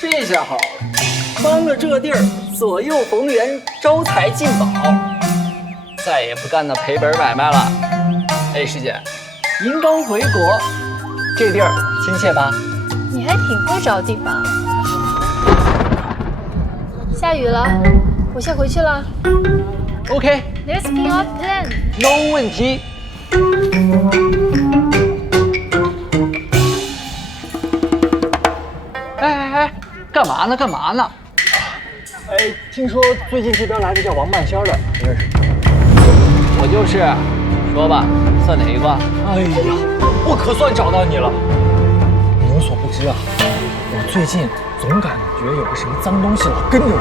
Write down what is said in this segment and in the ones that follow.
这下好了，帮了这地儿，左右逢源，招财进宝，再也不干那赔本买卖了。哎，师姐，您刚回国，这地儿亲切吧？你还挺会找地方。下雨了，我先回去了。OK。Let's pick up plan。No 问题。哎，干嘛呢？干嘛呢？哎，听说最近这边来个叫王半仙的，你认识吗？我就是。说吧，算哪一卦？哎呀，我可算找到你了。你有所不知啊，我最近总感觉有个什么脏东西老跟着我。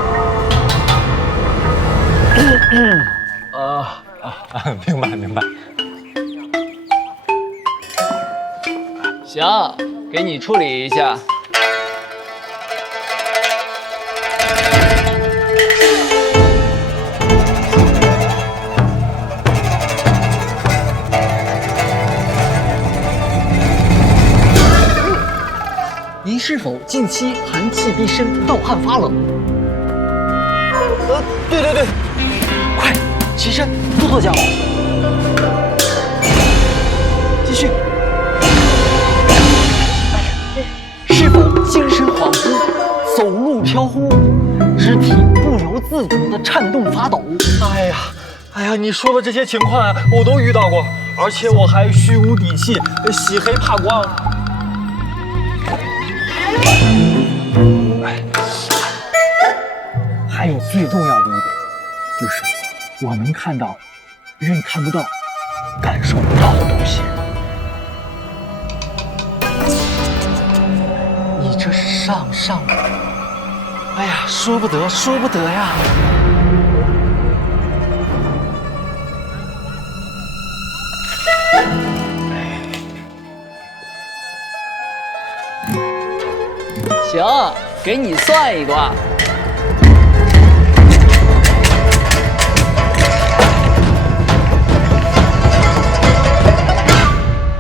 明白明白。行，给你处理一下。您是否近期寒气逼身，盗汗发冷？对，快起身，多做家务。继续。是否精神恍惚，走路飘忽，肢体不由自主地颤动发抖？哎呀，你说的这些情况啊，我都遇到过，而且我还虚无底气，洗黑怕光。还有最重要的一点，就是我能看到别人看不到、感受不到的东西。你这是上，哎呀，说不得呀！行，给你算一卦。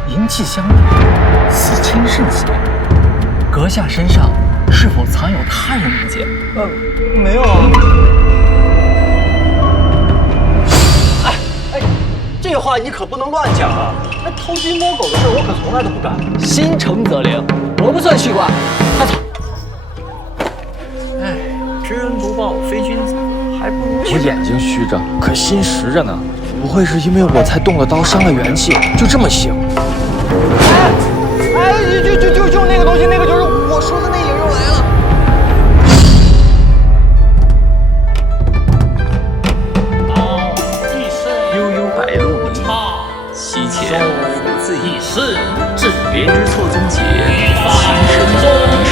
阴气相连，死亲甚喜。阁下身上是否藏有他人物件？没有啊。哎，这话你可不能乱讲啊！那偷鸡摸狗的事我可从来都不干。心诚则灵，我不算虚卦，快走。哎，知恩不报非君子，还不如我眼睛虚着，可心实着呢。不会是因为我才动了刀，伤了元气，就这么醒？就那个东西，那个就是我说的那影又来了。悠悠白露迷，溪前福自意。莲之错综结，情深终始。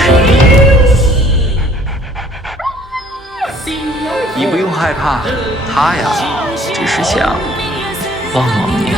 你不用害怕，他呀，只是想帮帮你。